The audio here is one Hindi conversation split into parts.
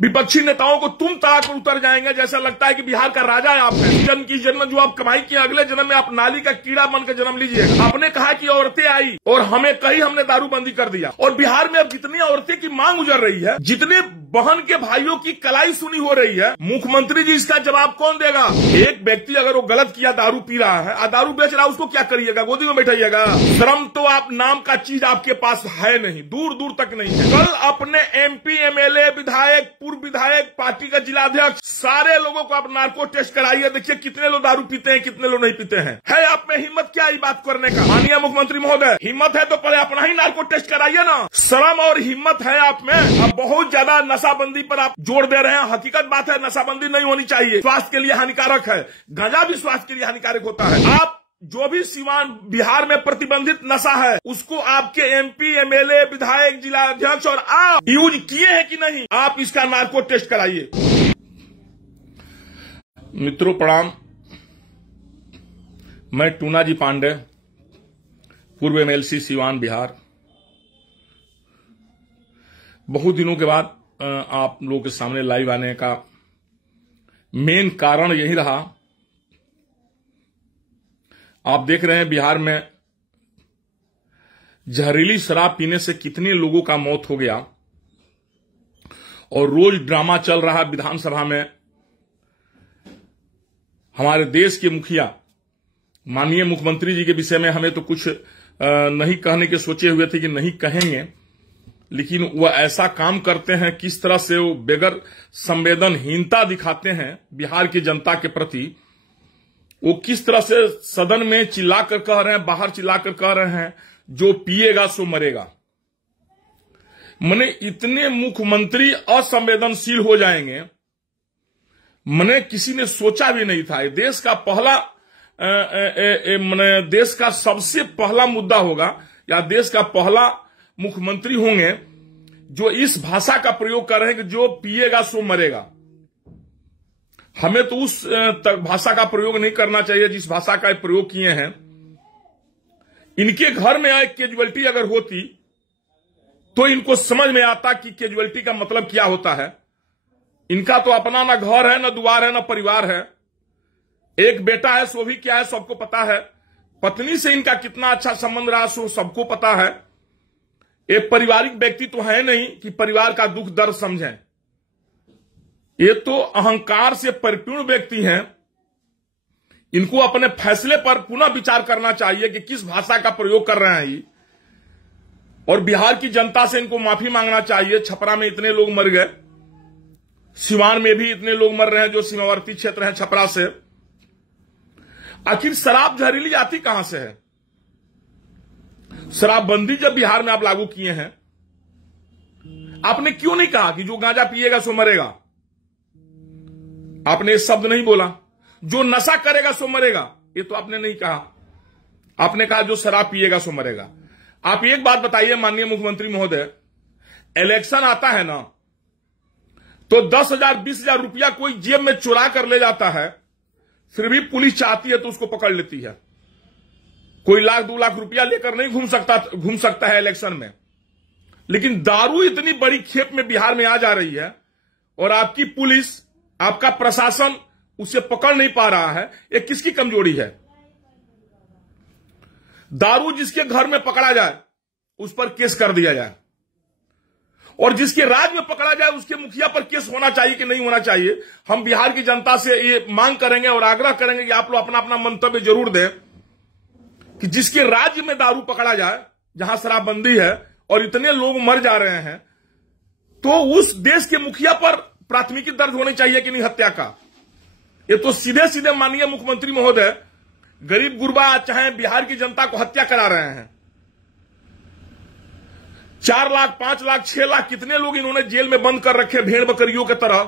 विपक्षी नेताओं को तुम तड़ाक पर उतर जाएंगे, जैसा लगता है कि बिहार का राजा है आप हैं। जन्म की जन्म जो आप कमाई किए, अगले जन्म में आप नाली का कीड़ा बनकर जन्म लीजिए। आपने कहा कि औरतें आई और हमें कही हमने दारूबंदी कर दिया, और बिहार में अब जितनी औरतें की मांग गुजर रही है, जितने बहन के भाइयों की कलाई सुनी हो रही है, मुख्यमंत्री जी इसका जवाब कौन देगा? एक व्यक्ति अगर वो गलत किया, दारू पी रहा है और दारू बेच रहा है, उसको क्या करिएगा? गोदी में बैठाइएगा? शर्म तो आप नाम का चीज आपके पास है नहीं, दूर दूर तक नहीं है। कल अपने एमपी, एमएलए, विधायक, पूर्व विधायक, पार्टी का जिलाध्यक्ष, सारे लोगों को आप नार्को टेस्ट कराइए, देखिए कितने लोग दारू पीते हैं, कितने लोग नहीं पीते हैं। है आप में हिम्मत क्या ये बात करने का? माननीय मुख्यमंत्री महोदय, हिम्मत है तो पहले अपना ही नार्को टेस्ट कराइए ना। शर्म और हिम्मत है आप में? अब बहुत ज्यादा नशाबंदी पर आप जोर दे रहे हैं। हकीकत बात है, नशाबंदी नहीं होनी चाहिए, स्वास्थ्य के लिए हानिकारक है। गांजा भी स्वास्थ्य के लिए हानिकारक होता है। आप जो भी सीवान बिहार में प्रतिबंधित नशा है, उसको आपके एमपी, एमएलए, विधायक, जिला अध्यक्ष और आप यूज किए हैं कि नहीं, आप इसका नार्को टेस्ट कराइए। मित्रों प्रणाम, मैं टूना जी पांडे, पूर्व एमएलसी सीवान बिहार। बहुत दिनों के बाद आप लोगों के सामने लाइव आने का मेन कारण यही रहा। आप देख रहे हैं बिहार में जहरीली शराब पीने से कितने लोगों का मौत हो गया, और रोज ड्रामा चल रहा है विधानसभा में। हमारे देश के मुखिया माननीय मुख्यमंत्री जी के विषय में हमें तो कुछ नहीं कहने के सोचे हुए थे कि नहीं कहेंगे, लेकिन वह ऐसा काम करते हैं, किस तरह से वो बेगर संवेदनहीनता दिखाते हैं बिहार की जनता के प्रति। वो किस तरह से सदन में चिल्लाकर कह रहे हैं, बाहर चिल्लाकर कह रहे हैं, जो पिएगा सो मरेगा। मने इतने मुख्यमंत्री असंवेदनशील हो जाएंगे, मने किसी ने सोचा भी नहीं था। देश का पहला देश का सबसे पहला मुद्दा होगा, या देश का पहला मुख्यमंत्री होंगे जो इस भाषा का प्रयोग कर रहे हैं कि जो पिएगा सो मरेगा। हमें तो उस भाषा का प्रयोग नहीं करना चाहिए जिस भाषा का प्रयोग किए हैं। इनके घर में एक कैजुअलिटी अगर होती तो इनको समझ में आता कि कैजुअलिटी का मतलब क्या होता है। इनका तो अपना ना घर है, ना द्वार है, ना परिवार है। एक बेटा है, सो भी क्या है सबको पता है। पत्नी से इनका कितना अच्छा संबंध रहा सो सबको पता है। एक पारिवारिक व्यक्ति तो है नहीं कि परिवार का दुख दर्द समझें। ये तो अहंकार से परिपूर्ण व्यक्ति हैं। इनको अपने फैसले पर पुनः विचार करना चाहिए कि किस भाषा का प्रयोग कर रहे हैं ये, और बिहार की जनता से इनको माफी मांगना चाहिए। छपरा में इतने लोग मर गए, सीवान में भी इतने लोग मर रहे हैं जो सीमावर्ती क्षेत्र है छपरा से। आखिर शराब जहरीली आती कहां से है? शराबबंदी जब बिहार में आप लागू किए हैं, आपने क्यों नहीं कहा कि जो गांजा पिएगा सो मरेगा? आपने शब्द नहीं बोला। जो नशा करेगा सो मरेगा, ये तो आपने नहीं कहा। आपने कहा जो शराब पिएगा सो मरेगा। आप एक बात बताइए माननीय मुख्यमंत्री महोदय, इलेक्शन आता है ना, तो 10,000 20,000 रुपया कोई जेब में चुरा कर ले जाता है, फिर भी पुलिस चाहती है तो उसको पकड़ लेती है। कोई 1,00,000 2 लाख रुपया लेकर नहीं घूम सकता है इलेक्शन में। लेकिन दारू इतनी बड़ी खेप में बिहार में आ जा रही है, और आपकी पुलिस, आपका प्रशासन उसे पकड़ नहीं पा रहा है। ये किसकी कमजोरी है? दारू जिसके घर में पकड़ा जाए उस पर केस कर दिया जाए, और जिसके राज्य में पकड़ा जाए उसके मुखिया पर केस होना चाहिए कि नहीं होना चाहिए। हम बिहार की जनता से ये मांग करेंगे और आग्रह करेंगे कि आप लोग अपना अपना मंतव्य जरूर दें कि जिसके राज्य में दारू पकड़ा जाए, जहां शराबबंदी है और इतने लोग मर जा रहे हैं, तो उस देश के मुखिया पर प्राथमिकी दर्ज होनी चाहिए कि नहीं हत्या का। ये तो सीधे सीधे माननीय मुख्यमंत्री महोदय गरीब गुरबा चाहे बिहार की जनता को हत्या करा रहे हैं। 4 लाख 5 लाख 6 लाख कितने लोग इन्होंने जेल में बंद कर रखे भेड़ बकरियों की तरह,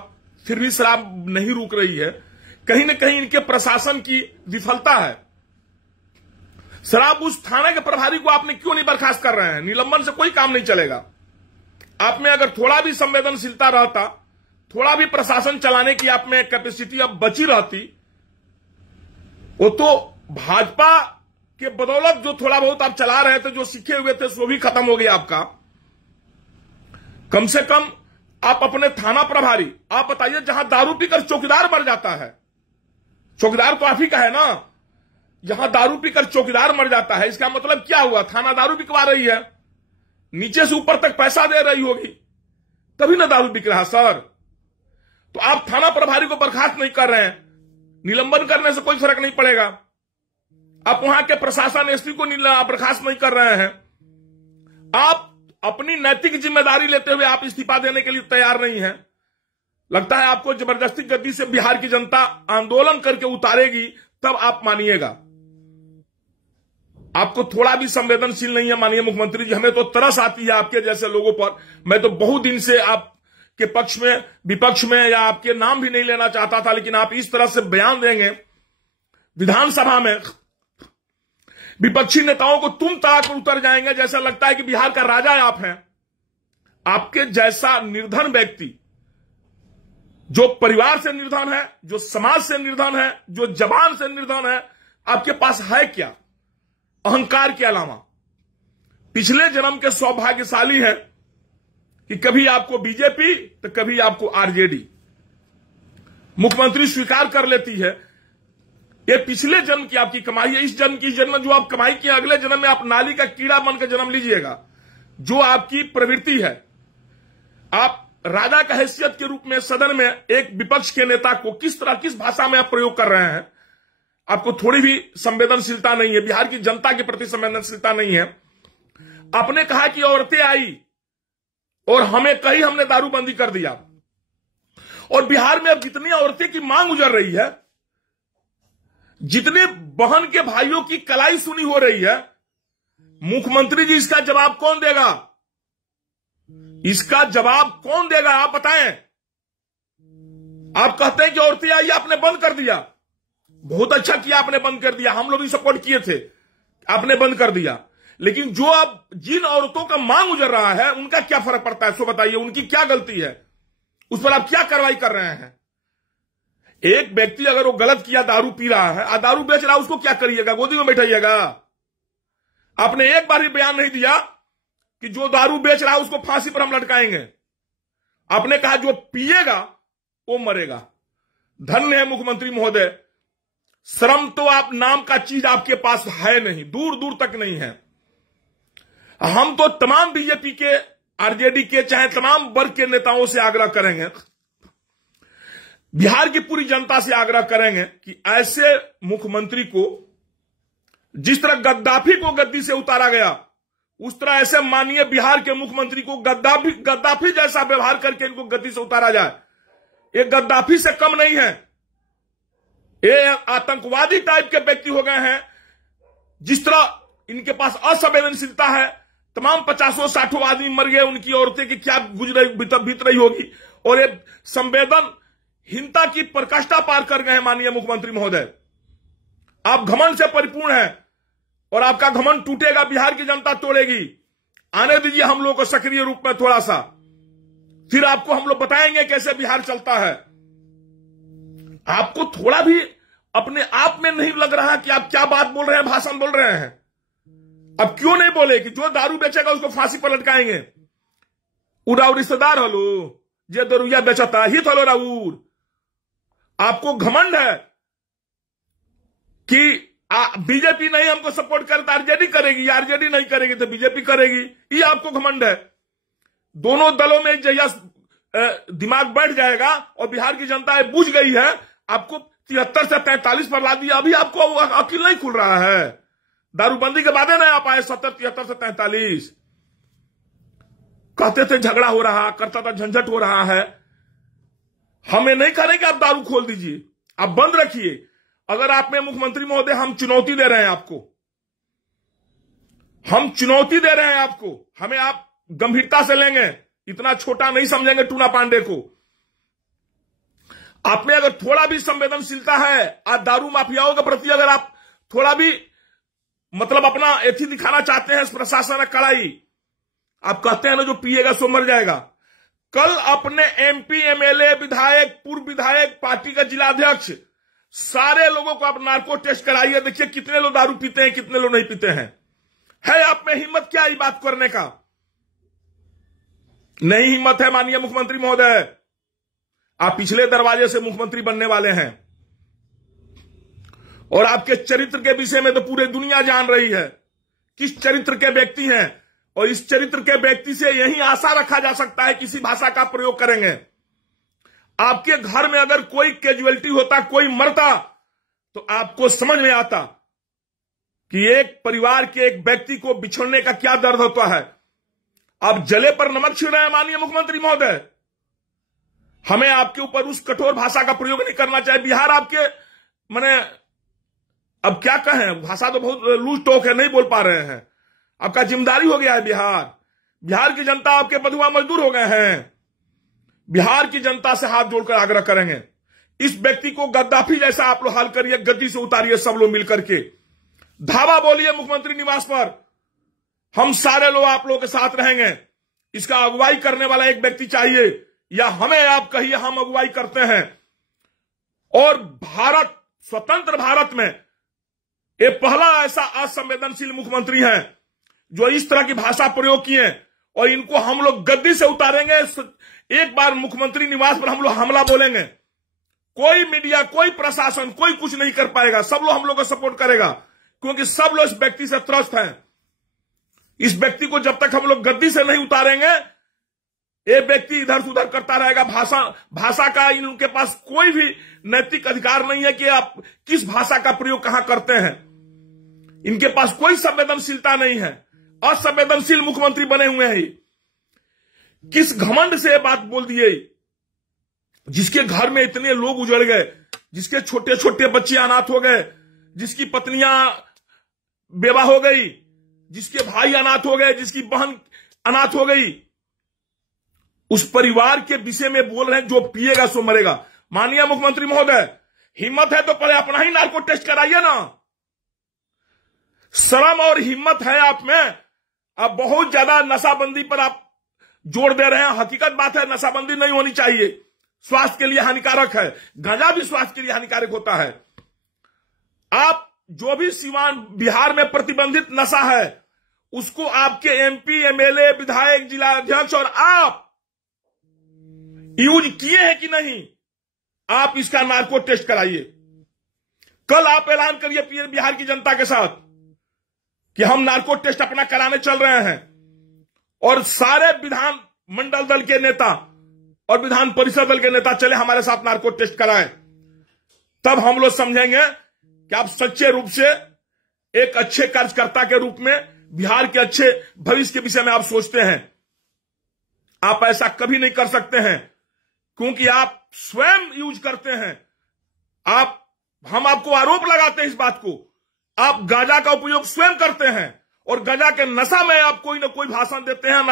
फिर भी शराब नहीं रुक रही है। कहीं ना कहीं इनके प्रशासन की विफलता है। शराब उस थाने के प्रभारी को आपने क्यों नहीं बर्खास्त कर रहे हैं? निलंबन से कोई काम नहीं चलेगा। आप में अगर थोड़ा भी संवेदनशीलता रहता, थोड़ा भी प्रशासन चलाने की आप में कैपेसिटी अब बची रहती, वो तो भाजपा के बदौलत जो थोड़ा बहुत आप चला रहे थे, जो सीखे हुए थे, सो भी खत्म हो गया आपका। कम से कम आप अपने थाना प्रभारी, आप बताइए, जहां दारू पीकर चौकीदार मर जाता है, चौकीदार तो आप ही का है ना, जहां दारू पीकर चौकीदार मर जाता है, इसका मतलब क्या हुआ? थाना दारू बिकवा रही है, नीचे से ऊपर तक पैसा दे रही होगी, तभी ना दारू बिक रहा सर। तो आप थाना प्रभारी को बर्खास्त नहीं कर रहे हैं, निलंबन करने से कोई फर्क नहीं पड़ेगा। आप वहां के प्रशासन एसपी को बर्खास्त नहीं कर रहे हैं। आप अपनी नैतिक जिम्मेदारी लेते हुए आप इस्तीफा देने के लिए तैयार नहीं हैं। लगता है आपको जबरदस्ती गद्दी से बिहार की जनता आंदोलन करके उतारेगी, तब आप मानिएगा। आपको थोड़ा भी संवेदनशील नहीं है माननीय मुख्यमंत्री जी। हमें तो तरस आती है आपके जैसे लोगों पर। मैं तो बहुत दिन से आपके पक्ष में, विपक्ष में, या आपके नाम भी नहीं लेना चाहता था, लेकिन आप इस तरह से बयान देंगे विधानसभा में, विपक्षी नेताओं को तुम तड़ाकर उतर जाएंगे, जैसा लगता है कि बिहार का राजा आप हैं। आपके जैसा निर्धन व्यक्ति, जो परिवार से निर्धन है, जो समाज से निर्धन है, जो जबान से निर्धन है, आपके पास है क्या अहंकार के अलावा? पिछले जन्म के सौभाग्यशाली हैं कि कभी आपको बीजेपी तो कभी आपको आरजेडी मुख्यमंत्री स्वीकार कर लेती है। ये पिछले जन्म की आपकी कमाई है। इस जन्म की जन्म जो आप कमाई की, अगले जन्म में आप नाली का कीड़ा बनकर जन्म लीजिएगा। जो आपकी प्रवृत्ति है, आप राजा का हैसियत के रूप में सदन में एक विपक्ष के नेता को किस तरह, किस भाषा में आप प्रयोग कर रहे हैं, आपको थोड़ी भी संवेदनशीलता नहीं है, बिहार की जनता के प्रति संवेदनशीलता नहीं है। आपने कहा कि औरतें आई और हमें कही, हमने दारूबंदी कर दिया, और बिहार में अब जितनी औरतें की मांग गुजर रही है, जितने बहन के भाइयों की कलाई सुनी हो रही है, मुख्यमंत्री जी इसका जवाब कौन देगा? इसका जवाब कौन देगा आप बताएं। आप कहते हैं कि औरतें आई, आपने बंद कर दिया। बहुत अच्छा किया आपने बंद कर दिया, हम लोग भी सपोर्ट किए थे, आपने बंद कर दिया। लेकिन जो अब जिन औरतों का मांग गुजर रहा है, उनका क्या फर्क पड़ता है? सो बताइए, उनकी क्या गलती है? उस पर आप क्या कार्रवाई कर रहे हैं? एक व्यक्ति अगर वो गलत किया, दारू पी रहा है, दारू बेच रहा है, उसको क्या करिएगा? गोदी में बैठाइएगा? आपने एक बार भी बयान नहीं दिया कि जो दारू बेच रहा है उसको फांसी पर हम लटकाएंगे। आपने कहा जो पिएगा वो मरेगा। धन्य है मुख्यमंत्री महोदय, शर्म तो आप नाम का चीज आपके पास है नहीं, दूर दूर तक नहीं है। हम तो तमाम बीजेपी के, आरजेडी के, चाहे तमाम वर्ग के नेताओं से आग्रह करेंगे, बिहार की पूरी जनता से आग्रह करेंगे कि ऐसे मुख्यमंत्री को, जिस तरह गद्दाफी को गद्दी से उतारा गया, उस तरह ऐसे माननीय बिहार के मुख्यमंत्री को गद्दाफी जैसा व्यवहार करके इनको गद्दी से उतारा जाए। ये गद्दाफी से कम नहीं है, ये आतंकवादी टाइप के व्यक्ति हो गए हैं। जिस तरह इनके पास असंवेदनशीलता है, तमाम 50-60 आदमी मर गए, उनकी औरतें की क्या बीत रही होगी, और ये संवेदनहीनता की प्रकाष्ठा पार कर गए हैं माननीय मुख्यमंत्री महोदय। आप घमंड से परिपूर्ण हैं और आपका घमंड टूटेगा, बिहार की जनता तोड़ेगी। आने दीजिए हम लोग को सक्रिय रूप में थोड़ा सा, फिर आपको हम लोग बताएंगे कैसे बिहार चलता है। आपको थोड़ा भी अपने आप में नहीं लग रहा कि आप क्या बात बोल रहे हैं, भाषण बोल रहे हैं। अब क्यों नहीं बोले कि जो दारू बेचेगा उसको फांसी पर लटकाएंगे? उराऊ रिश्तेदार हलो जे दरुया बेचता ही थलो राउर। आपको घमंड है कि बीजेपी नहीं हमको सपोर्ट करता, आरजेडी करेगी, आरजेडी नहीं करेगी तो बीजेपी करेगी, ये आपको घमंड है। दोनों दलों में जैसा दिमाग बैठ जाएगा और बिहार की जनता बुझ गई है, आपको 73 से 43 पर ला दिया। अभी आपको अकील नहीं खुल रहा है, दारूबंदी के बाद ना आप आए 70, 73 से 43। कहते थे झगड़ा हो रहा, करता था झंझट हो रहा है। हमें नहीं कह रहे कि आप दारू खोल दीजिए, आप बंद रखिए। अगर आप में मुख्यमंत्री महोदय, हम चुनौती दे रहे हैं आपको, हम चुनौती दे रहे हैं आपको, हमें आप गंभीरता से लेंगे, इतना छोटा नहीं समझेंगे टूना पांडे को। आप में अगर थोड़ा भी संवेदनशीलता है, आज दारू माफियाओं के प्रति अगर आप थोड़ा भी मतलब अपना एथी दिखाना चाहते हैं, प्रशासन कड़ाई, आप कहते हैं ना जो पिएगा सो मर जाएगा। कल अपने एमपी, एमएलए, विधायक, पूर्व विधायक, पार्टी का जिलाध्यक्ष, सारे लोगों को आप नार्को टेस्ट कराइए, देखिए कितने लोग दारू पीते हैं, कितने लोग नहीं पीते हैं। है आप में हिम्मत क्या ये बात करने का? नहीं हिम्मत है माननीय मुख्यमंत्री महोदय। आप पिछले दरवाजे से मुख्यमंत्री बनने वाले हैं और आपके चरित्र के विषय में तो पूरी दुनिया जान रही है किस चरित्र के व्यक्ति हैं, और इस चरित्र के व्यक्ति से यही आशा रखा जा सकता है किसी भाषा का प्रयोग करेंगे। आपके घर में अगर कोई कैजुअलिटी होता, कोई मरता, तो आपको समझ में आता कि एक परिवार के एक व्यक्ति को बिछड़ने का क्या दर्द होता है। आप जले पर नमक छिड़ रहे हैं माननीय मुख्यमंत्री महोदय। हमें आपके ऊपर उस कठोर भाषा का प्रयोग नहीं करना चाहिए। बिहार आपके माने अब क्या कहें, भाषा तो बहुत लूज टोक है, नहीं बोल पा रहे हैं। आपका जिम्मेदारी हो गया है बिहार की जनता आपके बंधुआ मजदूर हो गए हैं। बिहार की जनता से हाथ जोड़कर आग्रह करेंगे, इस व्यक्ति को गद्दाफी जैसा आप लोग हाल करिए, गद्दी से उतारिए सब लोग मिलकर के, धावा बोलिए मुख्यमंत्री निवास पर। हम सारे लोग आप लोगों के साथ रहेंगे। इसका अगुवाई करने वाला एक व्यक्ति चाहिए, या हमें आप कहिए हम अगुवाई करते हैं। और भारत, स्वतंत्र भारत में ये पहला ऐसा असंवेदनशील मुख्यमंत्री है जो इस तरह की भाषा प्रयोग किए, और इनको हम लोग गद्दी से उतारेंगे। एक बार मुख्यमंत्री निवास पर हम लोग हमला बोलेंगे, कोई मीडिया, कोई प्रशासन, कोई कुछ नहीं कर पाएगा। सब लोग हम लोग को सपोर्ट करेगा, क्योंकि सब लोग इस व्यक्ति से त्रस्त हैं। इस व्यक्ति को जब तक हम लोग गद्दी से नहीं उतारेंगे, ये व्यक्ति इधर से उधर करता रहेगा। भाषा का इनके पास कोई भी नैतिक अधिकार नहीं है कि आप किस भाषा का प्रयोग कहां करते हैं। इनके पास कोई संवेदनशीलता नहीं है, असंवेदनशील मुख्यमंत्री बने हुए हैं। किस घमंड से बात बोल दिए, जिसके घर में इतने लोग उजड़ गए, जिसके छोटे छोटे बच्चे अनाथ हो गए, जिसकी पत्नियां बेवा हो गई, जिसके भाई अनाथ हो गए, जिसकी बहन अनाथ हो गई, उस परिवार के विषय में बोल रहे हैं जो पिएगा सो मरेगा। माननीय मुख्यमंत्री महोदय, हिम्मत है तो पहले अपना ही नार्को टेस्ट कराइए ना। शर्म और हिम्मत है आप में। अब बहुत ज्यादा नशाबंदी पर आप जोर दे रहे हैं। हकीकत बात है, नशाबंदी नहीं होनी चाहिए, स्वास्थ्य के लिए हानिकारक है। गांजा भी स्वास्थ्य के लिए हानिकारक होता है। आप जो भी सीवान बिहार में प्रतिबंधित नशा है, उसको आपके एमपी, एमएलए, विधायक, जिला अध्यक्ष और आप यूज किए हैं कि नहीं, आप इसका नार्को टेस्ट कराइए। कल आप ऐलान करिए बिहार की जनता के साथ कि हम नार्को टेस्ट अपना कराने चल रहे हैं, और सारे विधान मंडल दल के नेता और विधान परिषद दल के नेता चले हमारे साथ नार्को टेस्ट कराएं। तब हम लोग समझेंगे कि आप सच्चे रूप से एक अच्छे कार्यकर्ता के रूप में बिहार के अच्छे भविष्य के विषय में आप सोचते हैं। आप ऐसा कभी नहीं कर सकते हैं, क्योंकि आप स्वयं यूज करते हैं। हम आपको आरोप लगाते हैं इस बात को, आप गांजा का उपयोग स्वयं करते हैं, और गांजा के नशा में आप कोई ना कोई भाषण देते हैं।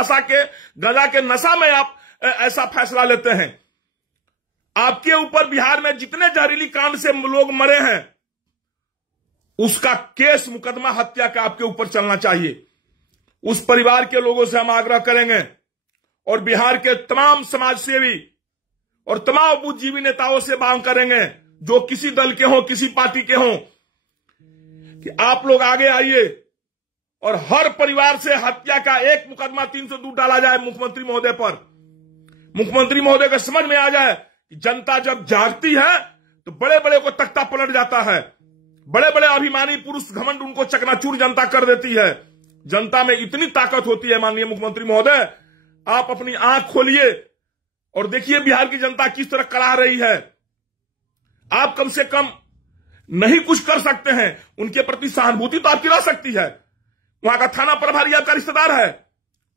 गांजा के नशा में आप ऐसा फैसला लेते हैं। आपके ऊपर बिहार में जितने जहरीली कांड से लोग मरे हैं, उसका केस, मुकदमा, हत्या का आपके ऊपर चलना चाहिए। उस परिवार के लोगों से हम आग्रह करेंगे, और बिहार के तमाम समाजसेवी और तमाम बुद्धिजीवी नेताओं से मांग करेंगे, जो किसी दल के हों, किसी पार्टी के हों, कि आप लोग आगे आइए और हर परिवार से हत्या का एक मुकदमा 302 डाला जाए मुख्यमंत्री महोदय पर। मुख्यमंत्री महोदय को समझ में आ जाए कि जनता जब जागती है तो बड़े बड़े को तख्ता पलट जाता है। बड़े बड़े अभिमानी पुरुष घमंड उनको चकनाचूर जनता कर देती है। जनता में इतनी ताकत होती है माननीय मुख्यमंत्री महोदय, आप अपनी आंख खोलिए और देखिए बिहार की जनता किस तरह करा रही है। आप कम से कम नहीं कुछ कर सकते हैं, उनके प्रति सहानुभूति तो आपकी रह सकती है। वहां का थाना प्रभारी आपका रिश्तेदार है,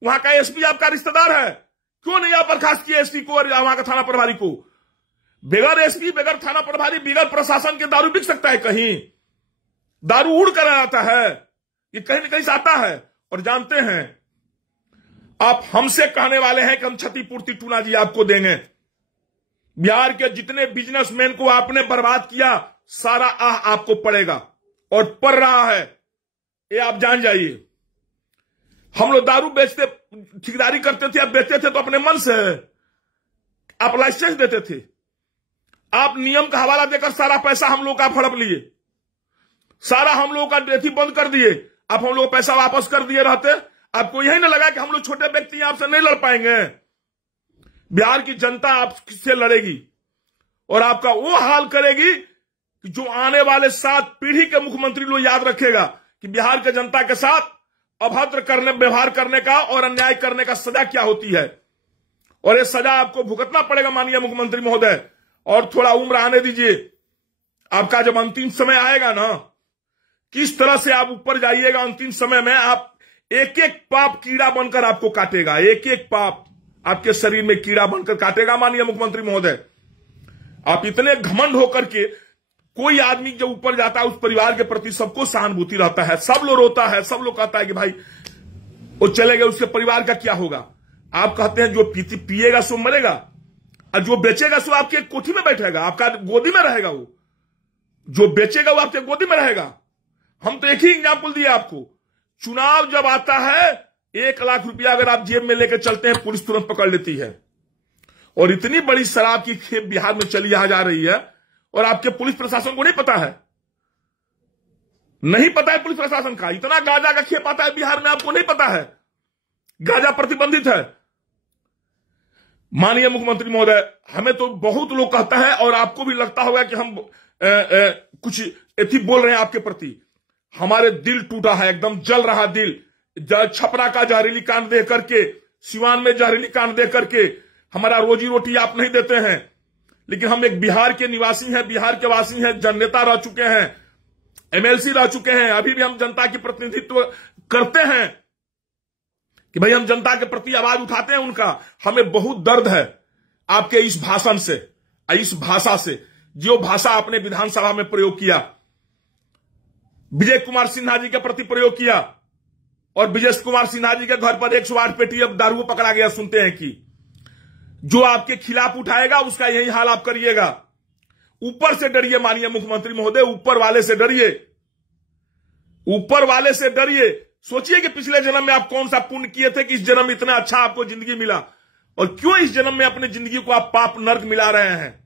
वहां का एसपी आपका रिश्तेदार है, क्यों नहीं आप बर्खास्त किए एसपी को और वहां का थाना प्रभारी को? बगैर एसपी, बगैर थाना प्रभारी, बगैर प्रशासन के दारू बिक सकता है कहीं? दारू उड़ कर आता है, ये कहीं न कहीं से आता है। और जानते हैं, आप हमसे कहने वाले हैं कि हम क्षतिपूर्ति टूना जी आपको देंगे। बिहार के जितने बिजनेसमैन को आपने बर्बाद किया, सारा आह आपको पड़ेगा, और पड़ रहा है, ये आप जान जाइए। हम लोग दारू बेचते, ठेकेदारी करते थे, आप बेचते थे तो अपने मन से, आप लाइसेंस देते थे, आप नियम का हवाला देकर सारा पैसा हम लोग का हड़प लिए, सारा हम लोग का डेथी बंद कर दिए। आप हम लोग पैसा वापस कर दिए रहते, आपको यही ना लगा कि हम लोग छोटे व्यक्ति आपसे नहीं लड़ पाएंगे? बिहार की जनता आपसे लड़ेगी और आपका वो हाल करेगी कि जो आने वाले 7 पीढ़ी के मुख्यमंत्री लोग याद रखेगा कि बिहार के जनता के साथ अभद्र व्यवहार करने का और अन्याय करने का सजा क्या होती है। और ये सजा आपको भुगतना पड़ेगा माननीय मुख्यमंत्री महोदय। और थोड़ा उम्र आने दीजिए, आपका जब अंतिम समय आएगा ना, किस तरह से आप ऊपर जाइएगा अंतिम समय में, आप एक एक पाप कीड़ा बनकर आपको काटेगा, एक एक पाप आपके शरीर में कीड़ा बनकर काटेगा माननीय मुख्यमंत्री महोदय। आप इतने घमंड होकर के, कोई आदमी जब ऊपर जाता है उस परिवार के प्रति सबको सहानुभूति रहता है, सब लोग रोता है, सब लोग कहता है कि भाई वो चले गए, उसके परिवार का क्या होगा। आप कहते हैं जो पिएगा सो मरेगा, और जो बेचेगा सो आपके कोठी में बैठेगा, आपका गोदी में रहेगा। वो जो बेचेगा वो आपके गोदी में रहेगा। हम तो एक ही एग्जाम्पल दिए आपको, चुनाव जब आता है 1 लाख रुपया अगर आप जेब में लेकर चलते हैं, पुलिस तुरंत पकड़ लेती है। और इतनी बड़ी शराब की खेप बिहार में चली जा रही है और आपके पुलिस प्रशासन को नहीं पता है, नहीं पता है पुलिस प्रशासन का। इतना गांजा का खेप आता है बिहार में, आपको नहीं पता है। गांजा प्रतिबंधित है। माननीय मुख्यमंत्री महोदय, हमें तो बहुत लोग कहता है और आपको भी लगता होगा कि हम कुछ एथी बोल रहे हैं आपके प्रति। हमारे दिल टूटा है, एकदम जल रहा दिल। छपरा का जहरीली कांड दे करके, सिवान में जहरीली कांड दे करके हमारा रोजी रोटी आप नहीं देते हैं। लेकिन हम एक बिहार के निवासी हैं, बिहार के वासी हैं, जननेता रह चुके हैं, एमएलसी रह चुके हैं, अभी भी हम जनता की प्रतिनिधित्व करते हैं कि भाई हम जनता के प्रति आवाज उठाते हैं उनका। हमें बहुत दर्द है आपके इस भाषण से, इस भाषा से, जो भाषा आपने विधानसभा में प्रयोग किया, विजय कुमार सिन्हा जी के प्रति प्रयोग किया। और विजय कुमार सिन्हा जी के घर पर 108 पेटी अब दारू पकड़ा गया। सुनते हैं कि जो आपके खिलाफ उठाएगा उसका यही हाल आप करिएगा। ऊपर से डरिए माननीय मुख्यमंत्री महोदय, ऊपर वाले से डरिए, ऊपर वाले से डरिए। सोचिए कि पिछले जन्म में आप कौन सा पुण्य किए थे कि इस जन्म इतना अच्छा आपको जिंदगी मिला, और क्यों इस जन्म में अपनी जिंदगी को आप पाप नर्क मिला रहे हैं।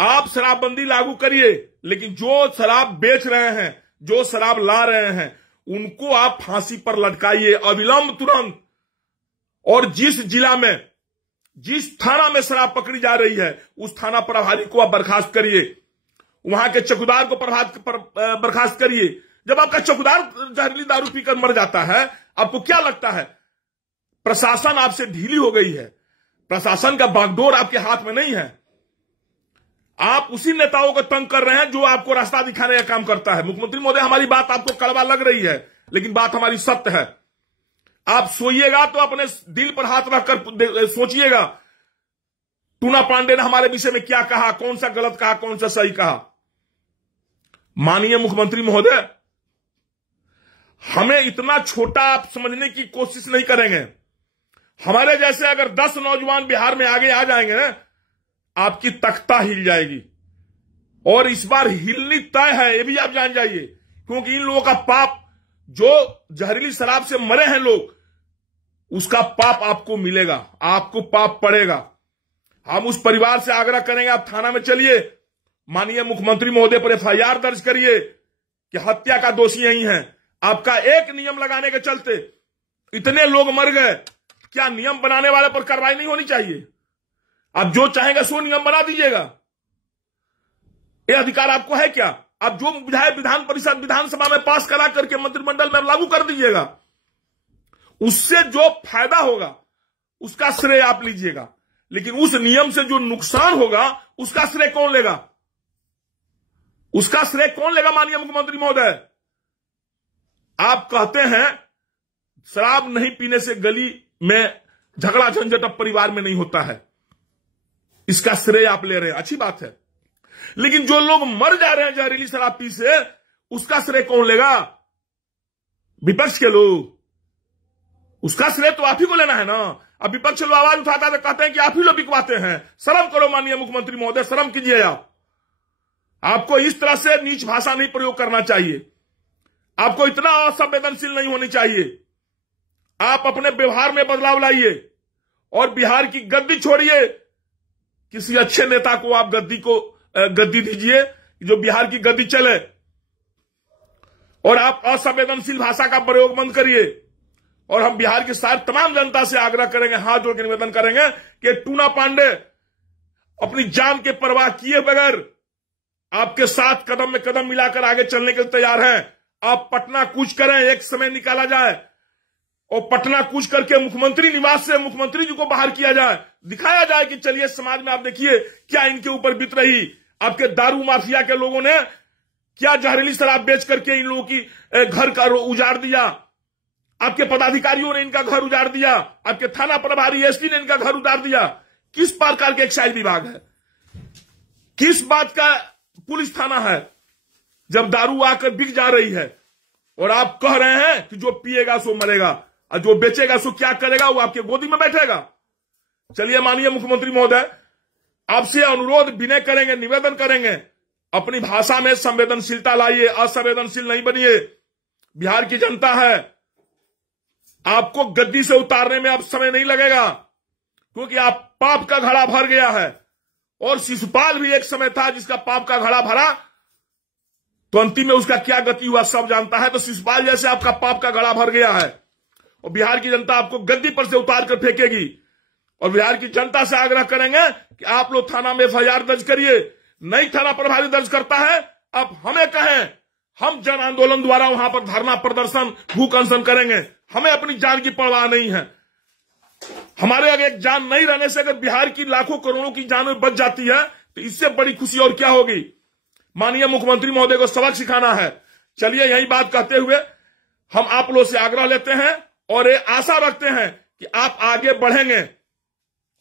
आप शराबबंदी लागू करिए, लेकिन जो शराब बेच रहे हैं, जो शराब ला रहे हैं, उनको आप फांसी पर लटकाइए अविलंब, तुरंत। और जिस जिला में, जिस थाना में शराब पकड़ी जा रही है, उस थाना प्रभारी को आप बर्खास्त करिए, वहां के चौकीदार को बर्खास्त करिए। जब आपका चौकीदार जहरीली दारू पीकर मर जाता है, आपको क्या लगता है प्रशासन आपसे ढीली हो गई है? प्रशासन का बागडोर आपके हाथ में नहीं है। आप उसी नेताओं को तंग कर रहे हैं जो आपको रास्ता दिखाने का काम करता है। मुख्यमंत्री महोदय, हमारी बात आपको कड़वा लग रही है, लेकिन बात हमारी सत्य है। आप सोइएगा तो अपने दिल पर हाथ रखकर सोचिएगा, टूना पांडे ने हमारे विषय में क्या कहा, कौन सा गलत कहा, कौन सा सही कहा। माननीय मुख्यमंत्री महोदय, हमें इतना छोटा आप समझने की कोशिश नहीं करेंगे। हमारे जैसे अगर 10 नौजवान बिहार में आगे आ जाएंगे ना, आपकी तख्ता हिल जाएगी। और इस बार हिलनी तय है, ये भी आप जान जाइए, क्योंकि इन लोगों का पाप, जो जहरीली शराब से मरे हैं लोग, उसका पाप आपको मिलेगा, आपको पाप पड़ेगा। हम उस परिवार से आग्रह करेंगे, आप थाना में चलिए, माननीय मुख्यमंत्री महोदय पर एफआईआर दर्ज करिए कि हत्या का दोषी यही है। आपका एक नियम लगाने के चलते इतने लोग मर गए, क्या नियम बनाने वाले पर कार्रवाई नहीं होनी चाहिए? आप जो चाहेंगे सो नियम बना दीजिएगा, ये अधिकार आपको है क्या? आप जो विधायक विधान परिषद विधानसभा में पास करा करके मंत्रिमंडल में लागू कर दीजिएगा, उससे जो फायदा होगा उसका श्रेय आप लीजिएगा, लेकिन उस नियम से जो नुकसान होगा उसका श्रेय कौन लेगा? उसका श्रेय कौन लेगा माननीय मुख्यमंत्री महोदय? आप कहते हैं शराब नहीं पीने से गली में झगड़ा झंझट अब परिवार में नहीं होता है, इसका श्रेय आप ले रहे हैं, अच्छी बात है। लेकिन जो लोग मर जा रहे हैं जहरीली शराब पी से, उसका श्रेय कौन लेगा? विपक्ष के लोग। उसका श्रेय तो आप ही को लेना है ना। अब विपक्ष लोग आवाज उठाता है तो कहते हैं कि आप ही लोग बिकवाते हैं। शर्म करो माननीय मुख्यमंत्री महोदय, शर्म कीजिए। आपको इस तरह से नीच भाषा नहीं प्रयोग करना चाहिए, आपको इतना असंवेदनशील नहीं होनी चाहिए। आप अपने व्यवहार में बदलाव लाइए और बिहार की गद्दी छोड़िए। किसी अच्छे नेता को आप गद्दी दीजिए जो बिहार की गद्दी चले, और आप असंवेदनशील भाषा का प्रयोग बंद करिए। और हम बिहार की सारी तमाम जनता से आग्रह करेंगे, हाथ जोड़ के निवेदन करेंगे कि टूना पांडे अपनी जान के परवाह किए बगैर आपके साथ कदम में कदम मिलाकर आगे चलने के लिए तैयार हैं। आप पटना कूच करें, एक समय निकाला जाए और पटना कूच करके मुख्यमंत्री निवास से मुख्यमंत्री जी को बाहर किया जाए, दिखाया जाए कि चलिए समाज में आप देखिए क्या इनके ऊपर बीत रही। आपके दारू माफिया के लोगों ने क्या जहरीली शराब बेच करके इन लोगों की घर का उजाड़ दिया, आपके पदाधिकारियों ने इनका घर उजाड़ दिया, आपके थाना प्रभारी एसपी ने इनका घर उजाड़ दिया। किस प्रकार के एक्साइज विभाग है, किस बात का पुलिस थाना है जब दारू आकर बिक जा रही है और आप कह रहे हैं कि जो पिएगा सो मरेगा और जो बेचेगा सो क्या करेगा, वो आपके गोदी में बैठेगा। चलिए माननीय मुख्यमंत्री महोदय, आपसे अनुरोध विनय करेंगे, निवेदन करेंगे, अपनी भाषा में संवेदनशीलता लाइए, असंवेदनशील नहीं बनिए। बिहार की जनता है, आपको गद्दी से उतारने में अब समय नहीं लगेगा, क्योंकि आप पाप का घड़ा भर गया है। और शिशुपाल भी एक समय था जिसका पाप का घड़ा भरा, तो अंतिम में उसका क्या गति हुआ सब जानता है। तो शिशुपाल जैसे आपका पाप का घड़ा भर गया है और बिहार की जनता आपको गद्दी पर से उतार कर फेंकेगी। और बिहार की जनता से आग्रह करेंगे कि आप लोग थाना में एफआईआर दर्ज करिए। नहीं थाना प्रभारी दर्ज करता है, अब हमें कहें, हम जन आंदोलन द्वारा वहां पर धरना प्रदर्शन भूख अनशन करेंगे। हमें अपनी जान की परवाह नहीं है। हमारे अगर एक जान नहीं रहने से अगर बिहार की लाखों करोड़ों की जान बच जाती है तो इससे बड़ी खुशी और क्या होगी। माननीय मुख्यमंत्री महोदय को सबक सिखाना है। चलिए यही बात कहते हुए हम आप लोगों से आग्रह लेते हैं और ये आशा रखते हैं कि आप आगे बढ़ेंगे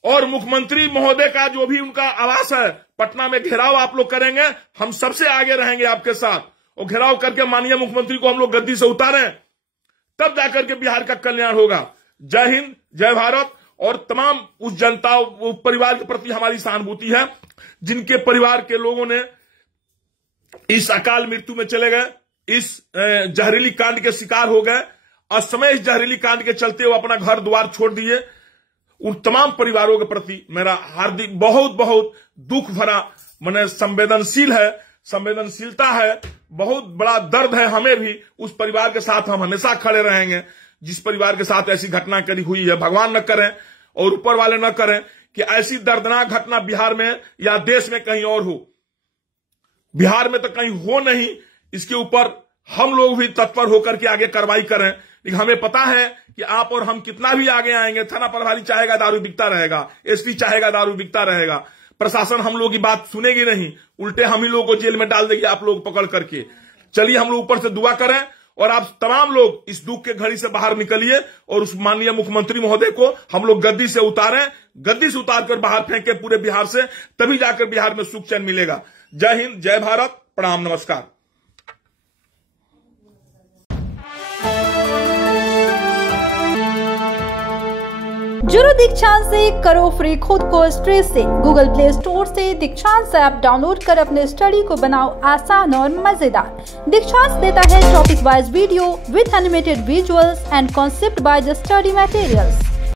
और मुख्यमंत्री महोदय का जो भी उनका आवास है पटना में घेराव आप लोग करेंगे। हम सबसे आगे रहेंगे आपके साथ और घेराव करके माननीय मुख्यमंत्री को हम लोग गद्दी से उतारें, तब जाकर के बिहार का कल्याण होगा। जय हिंद, जय भारत। और तमाम उस जनता परिवार के प्रति हमारी सहानुभूति है जिनके परिवार के लोगों ने इस अकाल मृत्यु में चले गए, इस जहरीली कांड के शिकार हो गए। असमय इस जहरीली कांड के चलते वो अपना घर द्वार छोड़ दिए। उन तमाम परिवारों के प्रति मेरा हार्दिक बहुत बहुत दुख भरा मैंने संवेदनशीलता है, बहुत बड़ा दर्द है हमें भी। उस परिवार के साथ हम हमेशा खड़े रहेंगे जिस परिवार के साथ ऐसी घटना करी हुई है। भगवान न करें और ऊपर वाले न करें कि ऐसी दर्दनाक घटना बिहार में या देश में कहीं और हो। बिहार में तो कहीं हो नहीं, इसके ऊपर हम लोग भी तत्पर होकर के आगे कार्रवाई करें। लेकिन हमें पता है कि आप और हम कितना भी आगे आएंगे, थाना प्रभारी चाहेगा दारू बिकता रहेगा, एसपी चाहेगा दारू बिकता रहेगा, प्रशासन हम लोग की बात सुनेगी नहीं, उल्टे हम ही लोगों को जेल में डाल देगी आप लोग पकड़ करके। चलिए हम लोग ऊपर से दुआ करें और आप तमाम लोग इस दुख के घड़ी से बाहर निकलिए और उस माननीय मुख्यमंत्री महोदय को हम लोग गद्दी से उतारें, गद्दी से उतार कर बाहर फेंके पूरे बिहार से, तभी जाकर बिहार में सुख चैन मिलेगा। जय हिंद, जय भारत, प्रणाम, नमस्कार। जुड़ो दीक्षांत से, करो फ्री खुद को स्ट्रेस से। गूगल प्ले स्टोर से दीक्षांत ऐप डाउनलोड कर अपने स्टडी को बनाओ आसान और मजेदार। दीक्षांत देता है topic wise video with animated visuals and concept by the study materials.